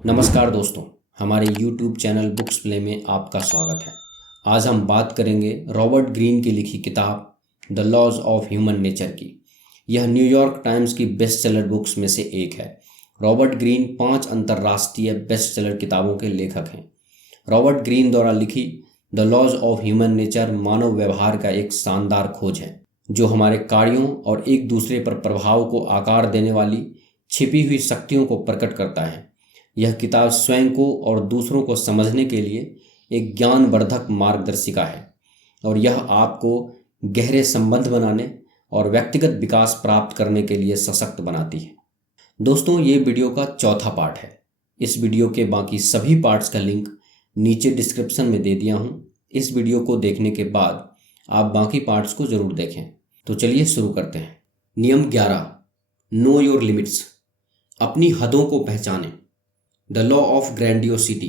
नमस्कार दोस्तों, हमारे YouTube चैनल बुक्स प्ले में आपका स्वागत है। आज हम बात करेंगे रॉबर्ट ग्रीन की लिखी किताब the laws of human nature की। यह न्यूयॉर्क टाइम्स की बेस्ट सेलर बुक्स में से एक है। रॉबर्ट ग्रीन 5 अंतर्राष्ट्रीय बेस्ट सेलर किताबों के लेखक हैं। रॉबर्ट ग्रीन द्वारा लिखी the laws of human nature मानव व्यवहार का एक शानदार खोज है, जो हमारे कार्यों और एक दूसरे पर प्रभाव को आकार देने वाली छिपी हुई शक्तियों को प्रकट करता है। यह किताब स्वयं को और दूसरों को समझने के लिए एक ज्ञानवर्धक मार्गदर्शिका है और यह आपको गहरे संबंध बनाने और व्यक्तिगत विकास प्राप्त करने के लिए सशक्त बनाती है। दोस्तों, ये वीडियो का चौथा पार्ट है। इस वीडियो के बाकी सभी पार्ट्स का लिंक नीचे डिस्क्रिप्शन में दे दिया हूँ। इस वीडियो को देखने के बाद आप बाकी पार्ट्स को ज़रूर देखें। तो चलिए शुरू करते हैं। नियम 11, नो योर लिमिट्स। अपनी हदों को पहचानें। द लॉ ऑफ ग्रैंडियोसिटी,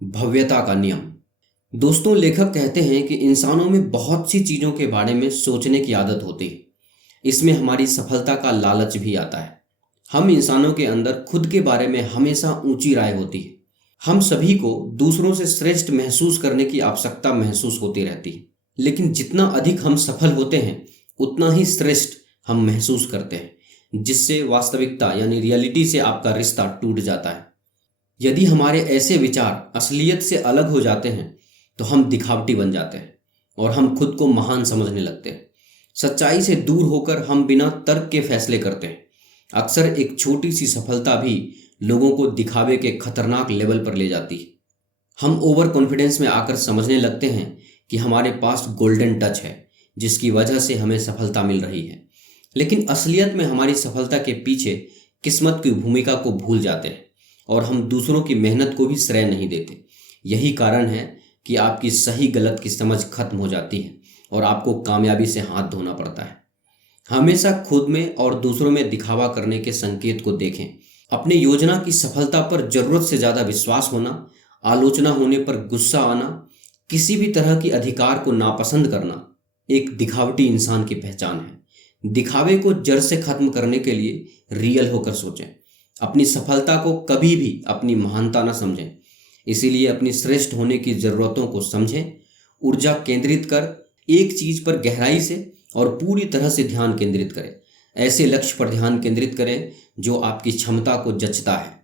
भव्यता का नियम। दोस्तों, लेखक कहते हैं कि इंसानों में बहुत सी चीज़ों के बारे में सोचने की आदत होती है। इसमें हमारी सफलता का लालच भी आता है। हम इंसानों के अंदर खुद के बारे में हमेशा ऊंची राय होती है। हम सभी को दूसरों से श्रेष्ठ महसूस करने की आवश्यकता महसूस होती रहती है, लेकिन जितना अधिक हम सफल होते हैं उतना ही श्रेष्ठ हम महसूस करते हैं, जिससे वास्तविकता यानी रियलिटी से आपका रिश्ता टूट जाता है। यदि हमारे ऐसे विचार असलियत से अलग हो जाते हैं तो हम दिखावटी बन जाते हैं और हम खुद को महान समझने लगते हैं। सच्चाई से दूर होकर हम बिना तर्क के फैसले करते हैं। अक्सर एक छोटी सी सफलता भी लोगों को दिखावे के खतरनाक लेवल पर ले जाती है। हम ओवर कॉन्फिडेंस में आकर समझने लगते हैं कि हमारे पास गोल्डन टच है, जिसकी वजह से हमें सफलता मिल रही है, लेकिन असलियत में हमारी सफलता के पीछे किस्मत की भूमिका को भूल जाते हैं और हम दूसरों की मेहनत को भी श्रेय नहीं देते। यही कारण है कि आपकी सही गलत की समझ खत्म हो जाती है और आपको कामयाबी से हाथ धोना पड़ता है। हमेशा खुद में और दूसरों में दिखावा करने के संकेत को देखें। अपनी योजना की सफलता पर जरूरत से ज़्यादा विश्वास होना, आलोचना होने पर गुस्सा आना, किसी भी तरह की अधिकार को नापसंद करना एक दिखावटी इंसान की पहचान है। दिखावे को जड़ से खत्म करने के लिए रियल होकर सोचें। अपनी सफलता को कभी भी अपनी महानता न समझें। इसीलिए अपनी श्रेष्ठ होने की ज़रूरतों को समझें। ऊर्जा केंद्रित कर एक चीज़ पर गहराई से और पूरी तरह से ध्यान केंद्रित करें। ऐसे लक्ष्य पर ध्यान केंद्रित करें जो आपकी क्षमता को जचता है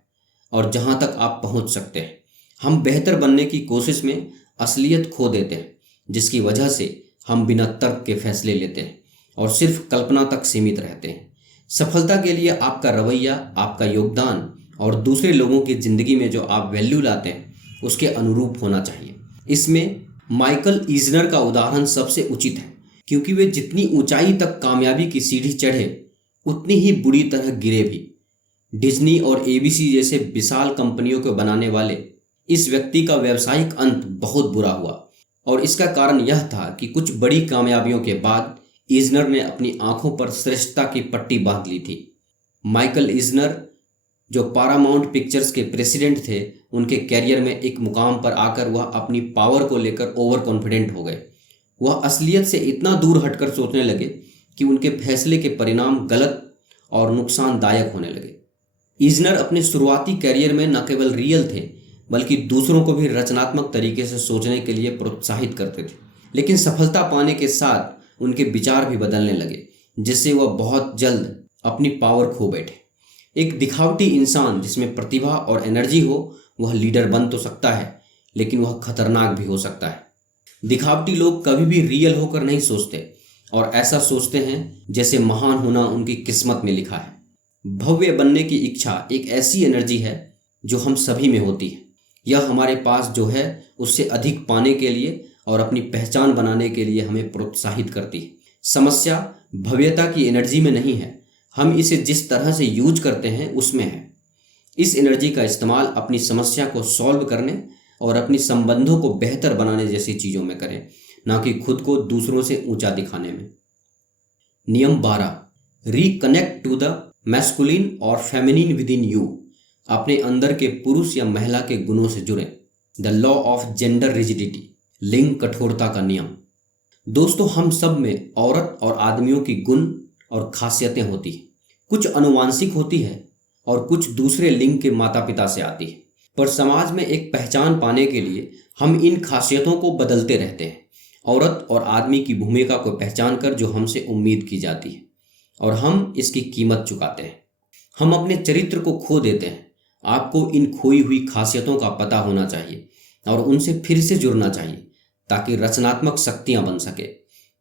और जहां तक आप पहुंच सकते हैं। हम बेहतर बनने की कोशिश में असलियत खो देते हैं, जिसकी वजह से हम बिना तर्क के फैसले लेते हैं और सिर्फ कल्पना तक सीमित रहते हैं। सफलता के लिए आपका रवैया, आपका योगदान और दूसरे लोगों की ज़िंदगी में जो आप वैल्यू लाते हैं उसके अनुरूप होना चाहिए। इसमें माइकल ईजनर का उदाहरण सबसे उचित है, क्योंकि वे जितनी ऊंचाई तक कामयाबी की सीढ़ी चढ़े उतनी ही बुरी तरह गिरे भी। डिज्नी और एबीसी जैसे विशाल कंपनियों को बनाने वाले इस व्यक्ति का व्यावसायिक अंत बहुत बुरा हुआ और इसका कारण यह था कि कुछ बड़ी कामयाबियों के बाद ईजनर ने अपनी आंखों पर श्रेष्ठता की पट्टी बांध ली थी। माइकल ईजनर, जो पारामाउंट पिक्चर्स के प्रेसिडेंट थे, उनके कैरियर में एक मुकाम पर आकर वह अपनी पावर को लेकर ओवर कॉन्फिडेंट हो गए। वह असलियत से इतना दूर हटकर सोचने लगे कि उनके फैसले के परिणाम गलत और नुकसानदायक होने लगे। ईजनर अपने शुरुआती कैरियर में न केवल रियल थे बल्कि दूसरों को भी रचनात्मक तरीके से सोचने के लिए प्रोत्साहित करते थे, लेकिन सफलता पाने के साथ उनके विचार भी बदलने लगे, जिससे वह बहुत जल्द अपनी पावर खो बैठे। एक दिखावटी इंसान जिसमें प्रतिभा और एनर्जी हो वह लीडर बन तो सकता है, लेकिन वह खतरनाक भी हो सकता है। दिखावटी लोग कभी भी रियल होकर नहीं सोचते और ऐसा सोचते हैं जैसे महान होना उनकी किस्मत में लिखा है। भव्य बनने की इच्छा एक ऐसी एनर्जी है जो हम सभी में होती है। यह हमारे पास जो है उससे अधिक पाने के लिए और अपनी पहचान बनाने के लिए हमें प्रोत्साहित करती है। समस्या भव्यता की एनर्जी में नहीं है, हम इसे जिस तरह से यूज करते हैं उसमें है। इस एनर्जी का इस्तेमाल अपनी समस्या को सॉल्व करने और अपनी संबंधों को बेहतर बनाने जैसी चीज़ों में करें, ना कि खुद को दूसरों से ऊंचा दिखाने में। नियम 12, रिकनेक्ट टू द मैस्कुलिन और फेमिनिन विद इन यू। अपने अंदर के पुरुष या महिला के गुणों से जुड़ें। The law of gender rigidity, लिंग कठोरता का नियम। दोस्तों, हम सब में औरत और आदमियों की गुण और खासियतें होती हैं। कुछ अनुवांशिक होती है और कुछ दूसरे लिंग के माता पिता से आती है। पर समाज में एक पहचान पाने के लिए हम इन खासियतों को बदलते रहते हैं। औरत और आदमी की भूमिका को पहचान कर जो हमसे उम्मीद की जाती है और हम इसकी कीमत चुकाते हैं। हम अपने चरित्र को खो देते हैं। आपको इन खोई हुई खासियतों का पता होना चाहिए और उनसे फिर से जुड़ना चाहिए ताकि रचनात्मक शक्तियां बन सके।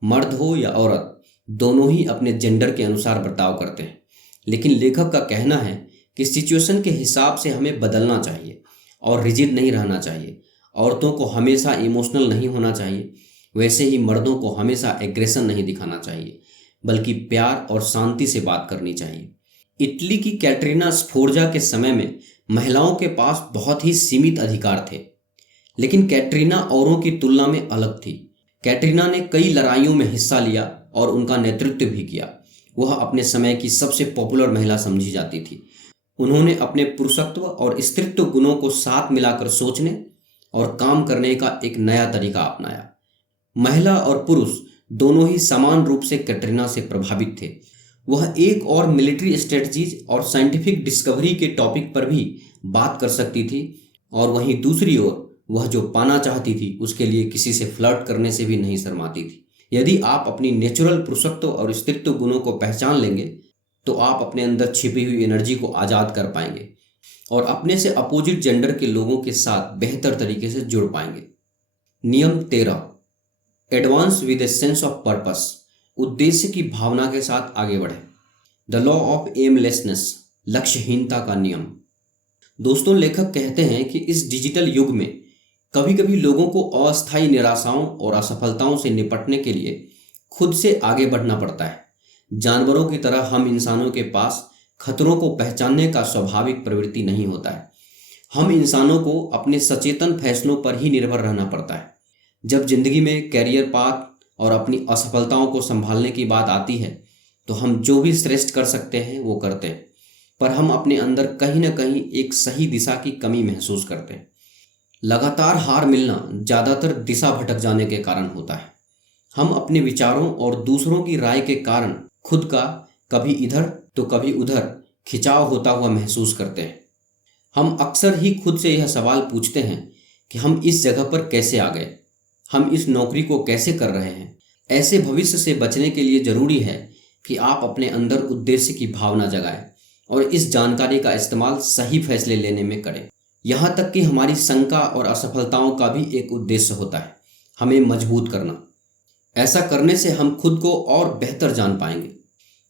मर्द हो या औरत, दोनों ही अपने जेंडर के अनुसार बर्ताव करते हैं, लेकिन लेखक का कहना है कि सिचुएशन के हिसाब से हमें बदलना चाहिए और रिजिड नहीं रहना चाहिए। औरतों को हमेशा इमोशनल नहीं होना चाहिए, वैसे ही मर्दों को हमेशा एग्रेशन नहीं दिखाना चाहिए, बल्कि प्यार और शांति से बात करनी चाहिए। इटली की कैटरीना स्फोर्जा के समय में महिलाओं के पास बहुत ही सीमित अधिकार थे, लेकिन कैटरीना औरों की तुलना में अलग थी। कैटरीना ने कई लड़ाइयों में हिस्सा लिया और उनका नेतृत्व भी किया। वह अपने समय की सबसे पॉपुलर महिला समझी जाती थी। उन्होंने अपने पुरुषत्व और स्त्रीत्व गुणों को साथ मिलाकर सोचने और काम करने का एक नया तरीका अपनाया। महिला और पुरुष दोनों ही समान रूप से कैटरीना से प्रभावित थे। वह एक और मिलिट्री स्ट्रेटजीज और साइंटिफिक डिस्कवरी के टॉपिक पर भी बात कर सकती थी, और वहीं दूसरी ओर वह जो पाना चाहती थी उसके लिए किसी से फ्लर्ट करने से भी नहीं शर्माती थी। यदि आप अपनी नेचुरल पुरुषत्व और स्त्रीत्व गुणों को पहचान लेंगे तो आप अपने अंदर छिपी हुई एनर्जी को आज़ाद कर पाएंगे और अपने से अपोजिट जेंडर के लोगों के साथ बेहतर तरीके से जुड़ पाएंगे। नियम 13, advance with a sense of purpose. उद्देश्य की भावना के साथ आगे बढ़े। द लॉ ऑफ एमलेसनेस, लक्ष्यहीनता का नियम। दोस्तों, लेखक कहते हैं कि इस डिजिटल युग में कभी कभी लोगों को अस्थायी निराशाओं और असफलताओं से निपटने के लिए खुद से आगे बढ़ना पड़ता है। जानवरों की तरह हम इंसानों के पास खतरों को पहचानने का स्वाभाविक प्रवृत्ति नहीं होता है। हम इंसानों को अपने सचेतन फैसलों पर ही निर्भर रहना पड़ता है। जब जिंदगी में कैरियर पाथ और अपनी असफलताओं को संभालने की बात आती है तो हम जो भी श्रेष्ठ कर सकते हैं वो करते हैं, पर हम अपने अंदर कहीं ना कहीं एक सही दिशा की कमी महसूस करते हैं। लगातार हार मिलना ज़्यादातर दिशा भटक जाने के कारण होता है। हम अपने विचारों और दूसरों की राय के कारण खुद का कभी इधर तो कभी उधर खिंचाव होता हुआ महसूस करते हैं। हम अक्सर ही खुद से यह सवाल पूछते हैं कि हम इस जगह पर कैसे आ गए, हम इस नौकरी को कैसे कर रहे हैं। ऐसे भविष्य से बचने के लिए ज़रूरी है कि आप अपने अंदर उद्देश्य की भावना जगाएं और इस जानकारी का इस्तेमाल सही फैसले लेने में करें। यहाँ तक कि हमारी शंका और असफलताओं का भी एक उद्देश्य होता है, हमें मजबूत करना। ऐसा करने से हम खुद को और बेहतर जान पाएंगे,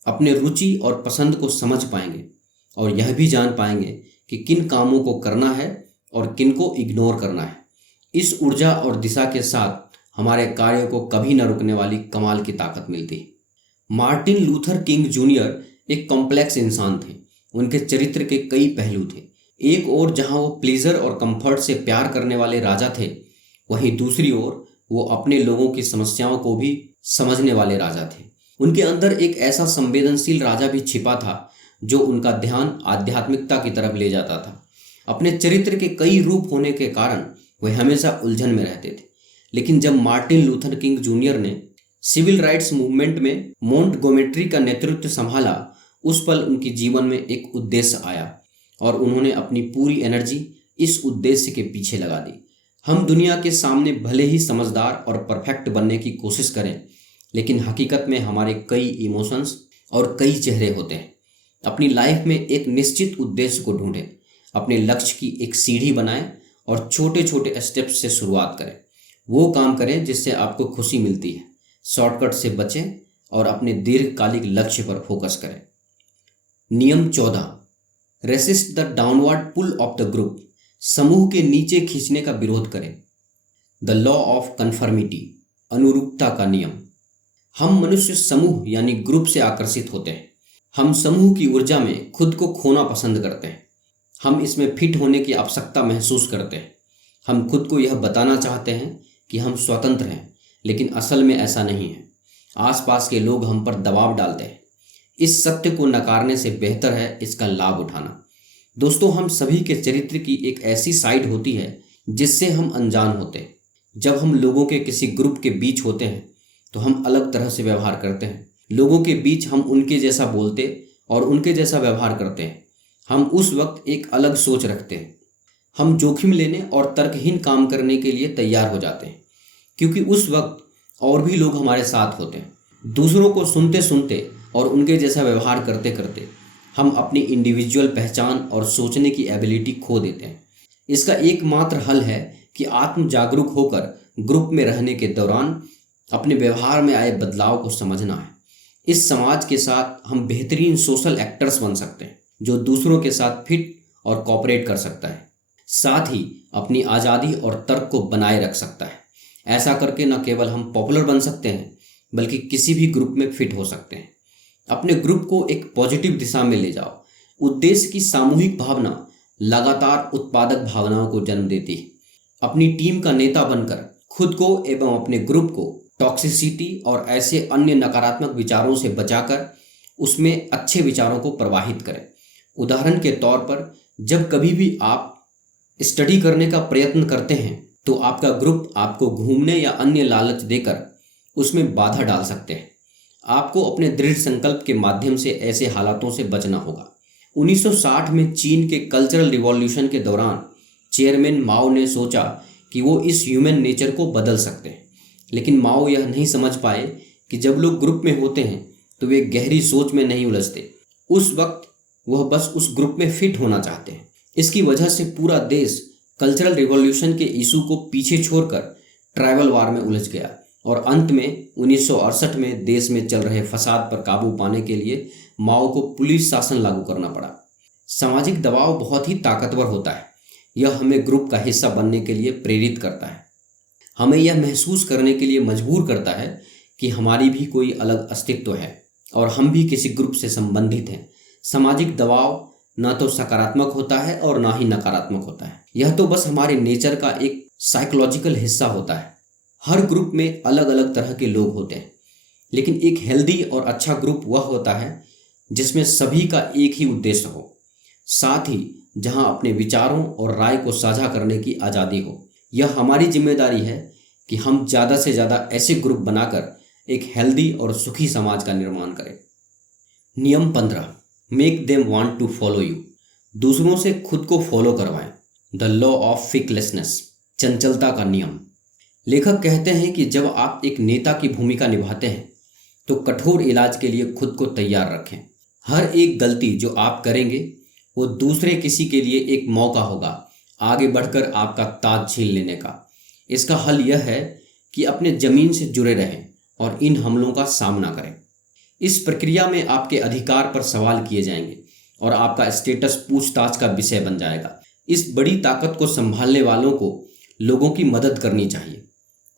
अपने रुचि और पसंद को समझ पाएंगे और यह भी जान पाएंगे कि किन कामों को करना है और किन को इग्नोर करना है। इस ऊर्जा और दिशा के साथ हमारे कार्यों को कभी न रुकने वाली कमाल की ताकत मिलती है। मार्टिन लूथर किंग जूनियर एक कॉम्प्लेक्स इंसान थे। उनके चरित्र के कई पहलू थे। एक ओर जहां वो प्लेजर और कंफर्ट से प्यार करने वाले राजा थे, वहीं दूसरी ओर वो अपने लोगों की समस्याओं को भी समझने वाले राजा थे। उनके अंदर एक ऐसा संवेदनशील राजा भी छिपा था जो उनका ध्यान आध्यात्मिकता की तरफ ले जाता था। अपने चरित्र के कई रूप होने के कारण वे हमेशा उलझन में रहते थे, लेकिन जब मार्टिन लूथर किंग जूनियर ने सिविल राइट्स मूवमेंट में मोंटगोमेट्री का नेतृत्व संभाला, उस पल उनके जीवन में एक उद्देश्य आया और उन्होंने अपनी पूरी एनर्जी इस उद्देश्य के पीछे लगा दी। हम दुनिया के सामने भले ही समझदार और परफेक्ट बनने की कोशिश करें, लेकिन हकीकत में हमारे कई इमोशंस और कई चेहरे होते हैं। अपनी लाइफ में एक निश्चित उद्देश्य को ढूंढें, अपने लक्ष्य की एक सीढ़ी बनाएं और छोटे छोटे स्टेप्स से शुरुआत करें। वो काम करें जिससे आपको खुशी मिलती है। शॉर्टकट से बचें और अपने दीर्घकालिक लक्ष्य पर फोकस करें। नियम 14, resist the downward pull of the group. समूह के नीचे खींचने का विरोध करें। द लॉ ऑफ कन्फर्मिटी, अनुरूपता का नियम। हम मनुष्य समूह यानी ग्रुप से आकर्षित होते हैं। हम समूह की ऊर्जा में खुद को खोना पसंद करते हैं। हम इसमें फिट होने की आवश्यकता महसूस करते हैं। हम खुद को यह बताना चाहते हैं कि हम स्वतंत्र हैं, लेकिन असल में ऐसा नहीं है। आसपास के लोग हम पर दबाव डालते हैं। इस सत्य को नकारने से बेहतर है इसका लाभ उठाना। दोस्तों, हम सभी के चरित्र की एक ऐसी साइड होती है जिससे हम अनजान होते हैं। जब हम लोगों के किसी ग्रुप के बीच होते हैं तो हम अलग तरह से व्यवहार करते हैं। लोगों के बीच हम उनके जैसा बोलते और उनके जैसा व्यवहार करते हैं। हम उस वक्त एक अलग सोच रखते हैं। हम जोखिम लेने और तर्कहीन काम करने के लिए तैयार हो जाते हैं, क्योंकि उस वक्त और भी लोग हमारे साथ होते हैं। दूसरों को सुनते सुनते और उनके जैसा व्यवहार करते करते हम अपनी इंडिविजुअल पहचान और सोचने की एबिलिटी खो देते हैं। इसका एकमात्र हल है कि आत्म जागरूक होकर ग्रुप में रहने के दौरान अपने व्यवहार में आए बदलाव को समझना है। इस समाज के साथ हम बेहतरीन सोशल एक्टर्स बन सकते हैं, जो दूसरों के साथ फिट और कोऑपरेट कर सकता है, साथ ही अपनी आज़ादी और तर्क को बनाए रख सकता है। ऐसा करके न केवल हम पॉपुलर बन सकते हैं, बल्कि किसी भी ग्रुप में फिट हो सकते हैं। अपने ग्रुप को एक पॉजिटिव दिशा में ले जाओ। उद्देश्य की सामूहिक भावना लगातार उत्पादक भावनाओं को जन्म देती है। अपनी टीम का नेता बनकर खुद को एवं अपने ग्रुप को टॉक्सिसिटी और ऐसे अन्य नकारात्मक विचारों से बचाकर उसमें अच्छे विचारों को प्रवाहित करें। उदाहरण के तौर पर, जब कभी भी आप स्टडी करने का प्रयत्न करते हैं तो आपका ग्रुप आपको घूमने या अन्य लालच देकर उसमें बाधा डाल सकते हैं। आपको अपने दृढ़ संकल्प के माध्यम से ऐसे हालातों से बचना होगा। 1960 में चीन के कल्चरल रिवॉल्यूशन के दौरान चेयरमैन माओ ने सोचा कि वो इस ह्यूमन नेचर को बदल सकते हैं, लेकिन माओ यह नहीं समझ पाए कि जब लोग ग्रुप में होते हैं तो वे गहरी सोच में नहीं उलझते। उस वक्त वह बस उस ग्रुप में फिट होना चाहते हैं। इसकी वजह से पूरा देश कल्चरल रिवॉल्यूशन के इशू को पीछे छोड़कर ट्राइबल वार में उलझ गया और अंत में 1968 में देश में चल रहे फसाद पर काबू पाने के लिए माओ को पुलिस शासन लागू करना पड़ा। सामाजिक दबाव बहुत ही ताकतवर होता है। यह हमें ग्रुप का हिस्सा बनने के लिए प्रेरित करता है। हमें यह महसूस करने के लिए मजबूर करता है कि हमारी भी कोई अलग अस्तित्व है और हम भी किसी ग्रुप से संबंधित हैं। सामाजिक दबाव ना तो सकारात्मक होता है और ना ही नकारात्मक होता है। यह तो बस हमारे नेचर का एक साइकोलॉजिकल हिस्सा होता है। हर ग्रुप में अलग अलग तरह के लोग होते हैं, लेकिन एक हेल्दी और अच्छा ग्रुप वह होता है जिसमें सभी का एक ही उद्देश्य हो, साथ ही जहां अपने विचारों और राय को साझा करने की आज़ादी हो। यह हमारी जिम्मेदारी है कि हम ज़्यादा से ज़्यादा ऐसे ग्रुप बनाकर एक हेल्दी और सुखी समाज का निर्माण करें। नियम 15, make them want to follow you. दूसरों से खुद को फॉलो करवाएं। द लॉ ऑफ फिकलेसनेस, चंचलता का नियम। लेखक कहते हैं कि जब आप एक नेता की भूमिका निभाते हैं तो कठोर इलाज के लिए खुद को तैयार रखें। हर एक गलती जो आप करेंगे वो दूसरे किसी के लिए एक मौका होगा आगे बढ़कर आपका ताज छीन लेने का। इसका हल यह है कि अपने ज़मीन से जुड़े रहें और इन हमलों का सामना करें। इस प्रक्रिया में आपके अधिकार पर सवाल किए जाएंगे और आपका स्टेटस पूछताछ का विषय बन जाएगा। इस बड़ी ताकत को संभालने वालों को लोगों की मदद करनी चाहिए,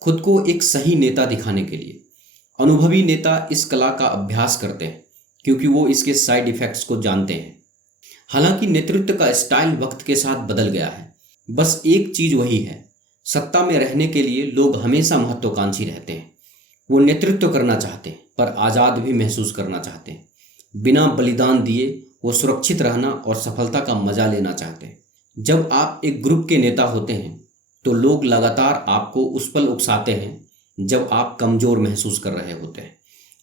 खुद को एक सही नेता दिखाने के लिए। अनुभवी नेता इस कला का अभ्यास करते हैं क्योंकि वो इसके साइड इफ़ेक्ट्स को जानते हैं। हालांकि नेतृत्व का स्टाइल वक्त के साथ बदल गया है, बस एक चीज़ वही है, सत्ता में रहने के लिए लोग हमेशा महत्वाकांक्षी रहते हैं। वो नेतृत्व करना चाहते हैं पर आज़ाद भी महसूस करना चाहते हैं। बिना बलिदान दिए वो सुरक्षित रहना और सफलता का मजा लेना चाहते हैं। जब आप एक ग्रुप के नेता होते हैं तो लोग लगातार आपको उस पल उकसाते हैं जब आप कमज़ोर महसूस कर रहे होते हैं।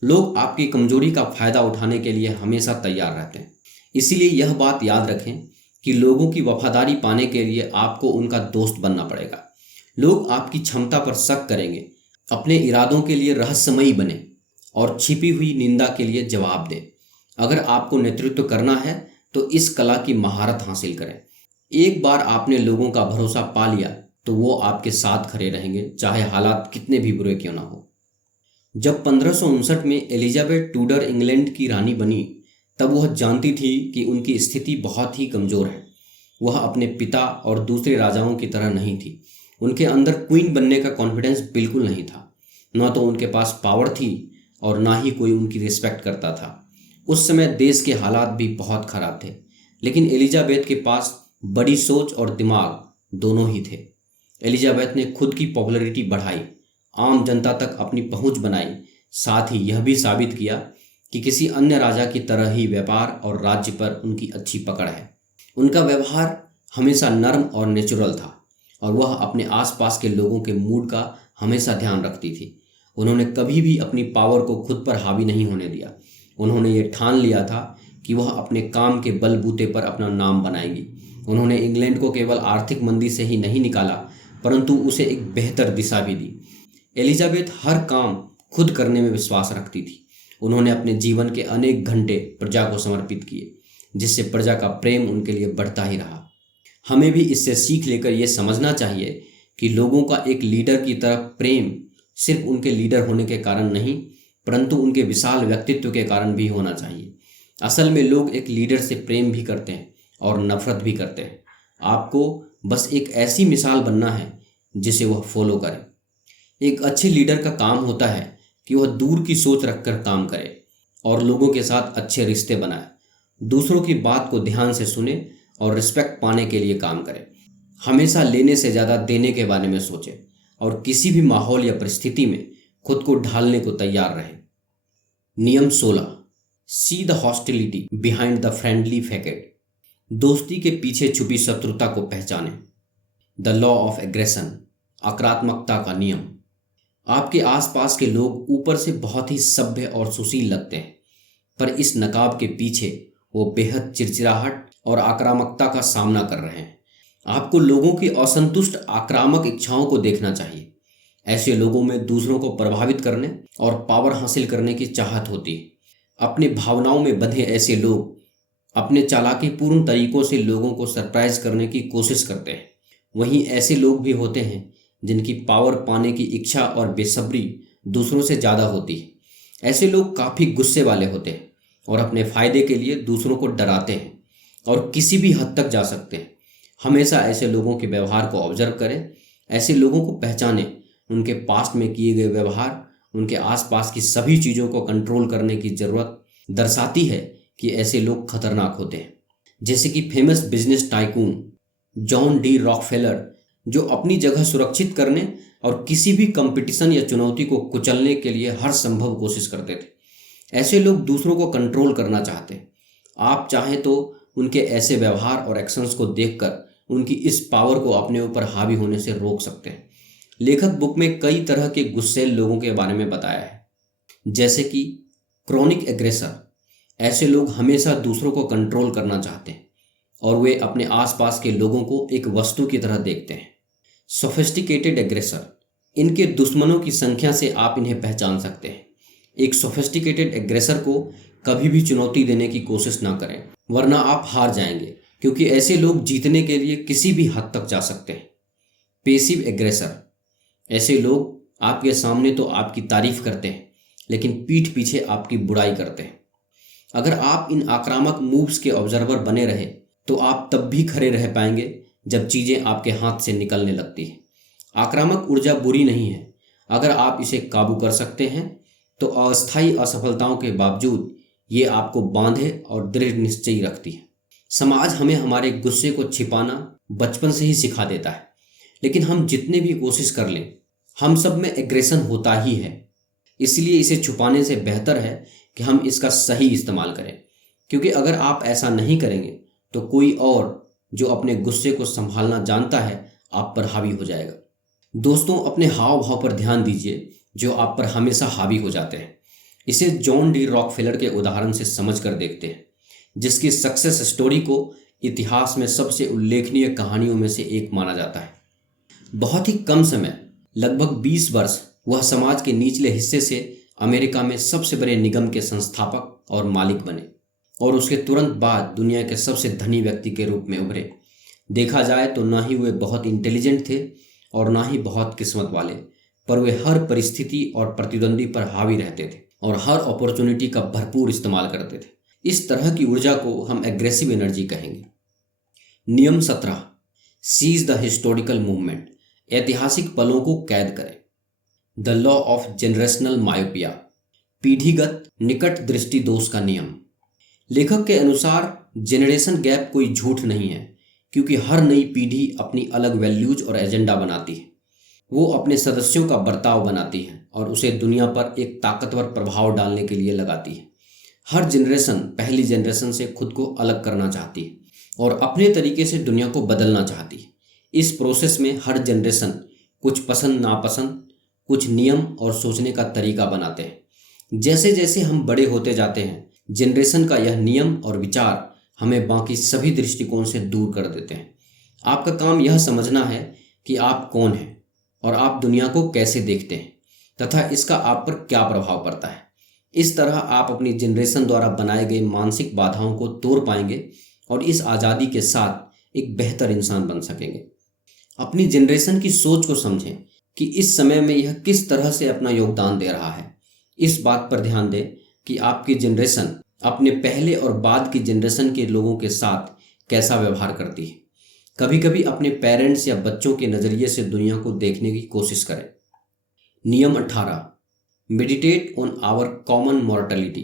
लोग आपकी कमजोरी का फ़ायदा उठाने के लिए हमेशा तैयार रहते हैं। इसीलिए यह बात याद रखें कि लोगों की वफादारी पाने के लिए आपको उनका दोस्त बनना पड़ेगा। लोग आपकी क्षमता पर शक करेंगे। अपने इरादों के लिए रहस्यमयी बने और छिपी हुई निंदा के लिए जवाब दें। अगर आपको नेतृत्व करना है तो इस कला की महारत हासिल करें। एक बार आपने लोगों का भरोसा पा लिया तो वो आपके साथ खड़े रहेंगे, चाहे हालात कितने भी बुरे क्यों ना हो। जब 1559 में एलिजाबेथ टूडर इंग्लैंड की रानी बनी तब वह जानती थी कि उनकी स्थिति बहुत ही कमज़ोर है। वह अपने पिता और दूसरे राजाओं की तरह नहीं थी। उनके अंदर क्वीन बनने का कॉन्फिडेंस बिल्कुल नहीं था। ना तो उनके पास पावर थी और ना ही कोई उनकी रिस्पेक्ट करता था। उस समय देश के हालात भी बहुत ख़राब थे, लेकिन एलिजाबेथ के पास बड़ी सोच और दिमाग दोनों ही थे। एलिजाबेथ ने खुद की पॉपुलैरिटी बढ़ाई, आम जनता तक अपनी पहुंच बनाई, साथ ही यह भी साबित किया कि किसी अन्य राजा की तरह ही व्यापार और राज्य पर उनकी अच्छी पकड़ है। उनका व्यवहार हमेशा नर्म और नेचुरल था और वह अपने आसपास के लोगों के मूड का हमेशा ध्यान रखती थी। उन्होंने कभी भी अपनी पावर को खुद पर हावी नहीं होने दिया। उन्होंने ये ठान लिया था कि वह अपने काम के बलबूते पर अपना नाम बनाएंगी उन्होंने इंग्लैंड को केवल आर्थिक मंदी से ही नहीं निकाला, परंतु उसे एक बेहतर दिशा भी दी। एलिजाबेथ हर काम खुद करने में विश्वास रखती थी। उन्होंने अपने जीवन के अनेक घंटे प्रजा को समर्पित किए, जिससे प्रजा का प्रेम उनके लिए बढ़ता ही रहा। हमें भी इससे सीख लेकर यह समझना चाहिए कि लोगों का एक लीडर की तरफ प्रेम सिर्फ उनके लीडर होने के कारण नहीं, परंतु उनके विशाल व्यक्तित्व के कारण भी होना चाहिए। असल में लोग एक लीडर से प्रेम भी करते हैं और नफरत भी करते हैं। आपको बस एक ऐसी मिसाल बनना है जिसे वह फॉलो करे। एक अच्छे लीडर का काम होता है कि वह दूर की सोच रखकर काम करे और लोगों के साथ अच्छे रिश्ते बनाए, दूसरों की बात को ध्यान से सुने और रिस्पेक्ट पाने के लिए काम करे। हमेशा लेने से ज़्यादा देने के बारे में सोचे और किसी भी माहौल या परिस्थिति में खुद को ढालने को तैयार रहे। नियम 16, see the hostility behind the friendly facet. दोस्ती के पीछे छुपी शत्रुता को पहचानें। द लॉ ऑफ एग्रेशन, आक्रामकता का नियम। आपके आसपास के लोग ऊपर से बहुत ही सभ्य और सुशील लगते हैं, पर इस नकाब के पीछे वो बेहद चिड़चिड़ाहट और आक्रामकता का सामना कर रहे हैं। आपको लोगों की असंतुष्ट आक्रामक इच्छाओं को देखना चाहिए। ऐसे लोगों में दूसरों को प्रभावित करने और पावर हासिल करने की चाहत होती है। अपने भावनाओं में बंधे ऐसे लोग अपने चालाकीपूर्ण तरीकों से लोगों को सरप्राइज करने की कोशिश करते हैं। वहीं ऐसे लोग भी होते हैं जिनकी पावर पाने की इच्छा और बेसब्री दूसरों से ज़्यादा होती है। ऐसे लोग काफ़ी गुस्से वाले होते हैं और अपने फ़ायदे के लिए दूसरों को डराते हैं और किसी भी हद तक जा सकते हैं। हमेशा ऐसे लोगों के व्यवहार को ऑब्जर्व करें। ऐसे लोगों को पहचानें। उनके पास्ट में किए गए व्यवहार उनके आसपास की सभी चीज़ों को कंट्रोल करने की ज़रूरत दर्शाती है कि ऐसे लोग खतरनाक होते हैं। जैसे कि famous business tycoon John D Rockefeller, जो अपनी जगह सुरक्षित करने और किसी भी कंपटीशन या चुनौती को कुचलने के लिए हर संभव कोशिश करते थे। ऐसे लोग दूसरों को कंट्रोल करना चाहते हैं। आप चाहें तो उनके ऐसे व्यवहार और एक्शंस को देखकर उनकी इस पावर को अपने ऊपर हावी होने से रोक सकते हैं। लेखक बुक में कई तरह के गुस्सैल लोगों के बारे में बताया है, जैसे कि क्रॉनिक एग्रेसर। ऐसे लोग हमेशा दूसरों को कंट्रोल करना चाहते हैं और वे अपने आसपास के लोगों को एक वस्तु की तरह देखते हैं। सोफिस्टिकेटेड एग्रेसर, इनके दुश्मनों की संख्या से आप इन्हें पहचान सकते हैं। एक सोफिस्टिकेटेड एग्रेसर को कभी भी चुनौती देने की कोशिश ना करें, वरना आप हार जाएंगे, क्योंकि ऐसे लोग जीतने के लिए किसी भी हद तक जा सकते हैं। पेसिव एग्रेसर, ऐसे लोग आपके सामने तो आपकी तारीफ करते हैं, लेकिन पीठ पीछे आपकी बुराई करते हैं। अगर आप इन आक्रामक मूव्स के ऑब्जर्वर बने रहे तो आप तब भी खड़े रह पाएंगे जब चीज़ें आपके हाथ से निकलने लगती हैं। आक्रामक ऊर्जा बुरी नहीं है। अगर आप इसे काबू कर सकते हैं तो अस्थायी असफलताओं के बावजूद ये आपको बांधे और दृढ़ निश्चयी रखती है। समाज हमें हमारे गुस्से को छिपाना बचपन से ही सिखा देता है, लेकिन हम जितने भी कोशिश कर लें, हम सब में एग्रेशन होता ही है। इसलिए इसे छुपाने से बेहतर है कि हम इसका सही इस्तेमाल करें, क्योंकि अगर आप ऐसा नहीं करेंगे तो कोई और जो अपने गुस्से को संभालना जानता है आप पर हावी हो जाएगा। दोस्तों, अपने हाव भाव पर ध्यान दीजिए जो आप पर हमेशा हावी हो जाते हैं। इसे जॉन डी रॉकफेलर के उदाहरण से समझ कर देखते हैं, जिसकी सक्सेस स्टोरी को इतिहास में सबसे उल्लेखनीय कहानियों में से एक माना जाता है। बहुत ही कम समय, लगभग 20 वर्ष, वह समाज के निचले हिस्से से अमेरिका में सबसे बड़े निगम के संस्थापक और मालिक बने और उसके तुरंत बाद दुनिया के सबसे धनी व्यक्ति के रूप में उभरे। देखा जाए तो ना ही वे बहुत इंटेलिजेंट थे और ना ही बहुत किस्मत वाले, पर वे हर परिस्थिति और प्रतिद्वंदी पर हावी रहते थे और हर अपॉर्चुनिटी का भरपूर इस्तेमाल करते थे। इस तरह की ऊर्जा को हम एग्रेसिव एनर्जी कहेंगे। नियम 17, सीज द हिस्टोरिकल मूवमेंट, ऐतिहासिक पलों को कैद करें। The law of generational myopia, पीढ़ीगत निकट दृष्टि दोष का नियम। लेखक के अनुसार जेनरेशन गैप कोई झूठ नहीं है, क्योंकि हर नई पीढ़ी अपनी अलग वैल्यूज और एजेंडा बनाती है। वो अपने सदस्यों का बर्ताव बनाती है और उसे दुनिया पर एक ताकतवर प्रभाव डालने के लिए लगाती है। हर जनरेशन पहली जनरेशन से खुद को अलग करना चाहती है और अपने तरीके से दुनिया को बदलना चाहती है। इस प्रोसेस में हर जनरेशन कुछ पसंद नापसंद, कुछ नियम और सोचने का तरीका बनाते हैं। जैसे जैसे हम बड़े होते जाते हैं, जनरेशन का यह नियम और विचार हमें बाकी सभी दृष्टिकोण से दूर कर देते हैं। आपका काम यह समझना है कि आप कौन हैं और आप दुनिया को कैसे देखते हैं तथा इसका आप पर क्या प्रभाव पड़ता है। इस तरह आप अपनी जनरेशन द्वारा बनाए गए मानसिक बाधाओं को तोड़ पाएंगे और इस आज़ादी के साथ एक बेहतर इंसान बन सकेंगे। अपनी जनरेशन की सोच को समझें कि इस समय में यह किस तरह से अपना योगदान दे रहा है। इस बात पर ध्यान दें कि आपकी जनरेशन अपने पहले और बाद की जनरेशन के लोगों के साथ कैसा व्यवहार करती है। कभी कभी अपने पेरेंट्स या बच्चों के नज़रिए से दुनिया को देखने की कोशिश करें। नियम 18, meditate on our common mortality.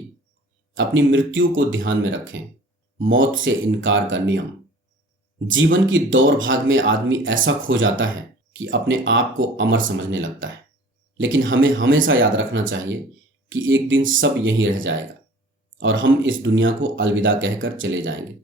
अपनी मृत्यु को ध्यान में रखें। मौत से इनकार का नियम। जीवन की दौड़ भाग में आदमी ऐसा खो जाता है कि अपने आप को अमर समझने लगता है, लेकिन हमें हमेशा याद रखना चाहिए कि एक दिन सब यहीं रह जाएगा और हम इस दुनिया को अलविदा कहकर चले जाएंगे।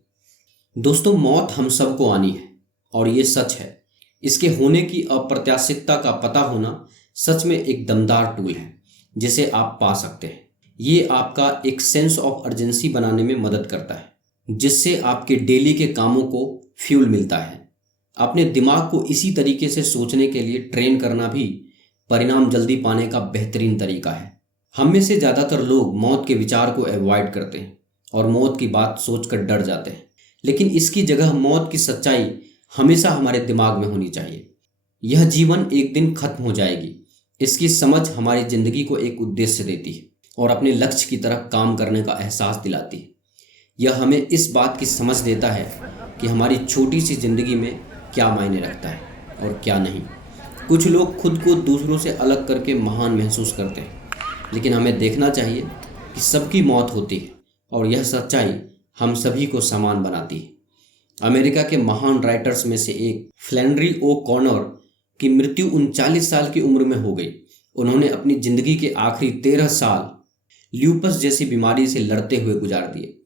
दोस्तों, मौत हम सबको आनी है और ये सच है। इसके होने की अप्रत्याशितता का पता होना सच में एक दमदार टूल है जिसे आप पा सकते हैं। ये आपका एक सेंस ऑफ अर्जेंसी बनाने में मदद करता है, जिससे आपके डेली के कामों को फ्यूल मिलता है। अपने दिमाग को इसी तरीके से सोचने के लिए ट्रेन करना भी परिणाम जल्दी पाने का बेहतरीन तरीका है। हम में से ज़्यादातर लोग मौत के विचार को अवॉइड करते हैं और मौत की बात सोचकर डर जाते हैं, लेकिन इसकी जगह मौत की सच्चाई हमेशा हमारे दिमाग में होनी चाहिए। यह जीवन एक दिन खत्म हो जाएगी। इसकी समझ हमारी जिंदगी को एक उद्देश्य देती है और अपने लक्ष्य की तरफ काम करने का एहसास दिलाती है। यह हमें इस बात की समझ देता है कि हमारी छोटी सी जिंदगी में क्या मायने रखता है और क्या नहीं। कुछ लोग खुद को दूसरों से अलग करके महान महसूस करते हैं, लेकिन हमें देखना चाहिए कि सबकी मौत होती है और यह सच्चाई हम सभी को समान बनाती है। अमेरिका के महान राइटर्स में से एक फ्लैनरी ओ कॉनर की मृत्यु 39 साल की उम्र में हो गई। उन्होंने अपनी जिंदगी के आखिरी 13 साल ल्यूपस जैसी बीमारी से लड़ते हुए गुजार दिए।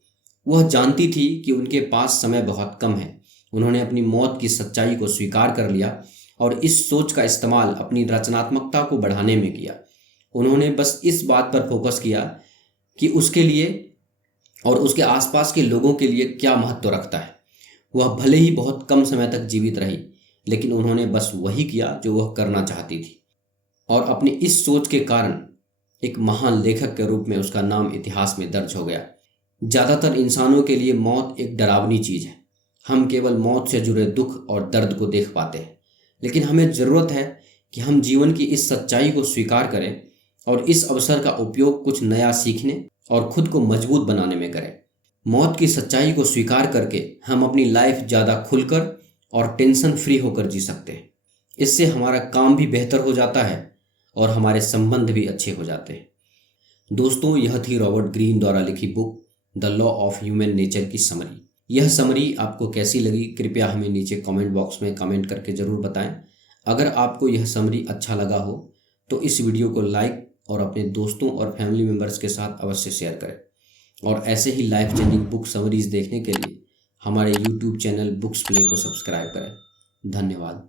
वह जानती थी कि उनके पास समय बहुत कम है। उन्होंने अपनी मौत की सच्चाई को स्वीकार कर लिया और इस सोच का इस्तेमाल अपनी रचनात्मकता को बढ़ाने में किया। उन्होंने बस इस बात पर फोकस किया कि उसके लिए और उसके आसपास के लोगों के लिए क्या महत्व रखता है। वह भले ही बहुत कम समय तक जीवित रही, लेकिन उन्होंने बस वही किया जो वह करना चाहती थी और अपनी इस सोच के कारण एक महान लेखक के रूप में उसका नाम इतिहास में दर्ज हो गया। ज़्यादातर इंसानों के लिए मौत एक डरावनी चीज़ है। हम केवल मौत से जुड़े दुख और दर्द को देख पाते हैं, लेकिन हमें ज़रूरत है कि हम जीवन की इस सच्चाई को स्वीकार करें और इस अवसर का उपयोग कुछ नया सीखने और खुद को मजबूत बनाने में करें। मौत की सच्चाई को स्वीकार करके हम अपनी लाइफ ज़्यादा खुलकर और टेंशन फ्री होकर जी सकते हैं। इससे हमारा काम भी बेहतर हो जाता है और हमारे संबंध भी अच्छे हो जाते हैं। दोस्तों, यह थी रॉबर्ट ग्रीन द्वारा लिखी book the law of human nature की समरी। यह समरी आपको कैसी लगी, कृपया हमें नीचे कमेंट बॉक्स में कमेंट करके ज़रूर बताएं। अगर आपको यह समरी अच्छा लगा हो तो इस वीडियो को लाइक और अपने दोस्तों और फैमिली मेम्बर्स के साथ अवश्य शेयर करें और ऐसे ही लाइफ चेंजिंग बुक समरीज देखने के लिए हमारे YouTube चैनल बुक्स प्ले को सब्सक्राइब करें। धन्यवाद।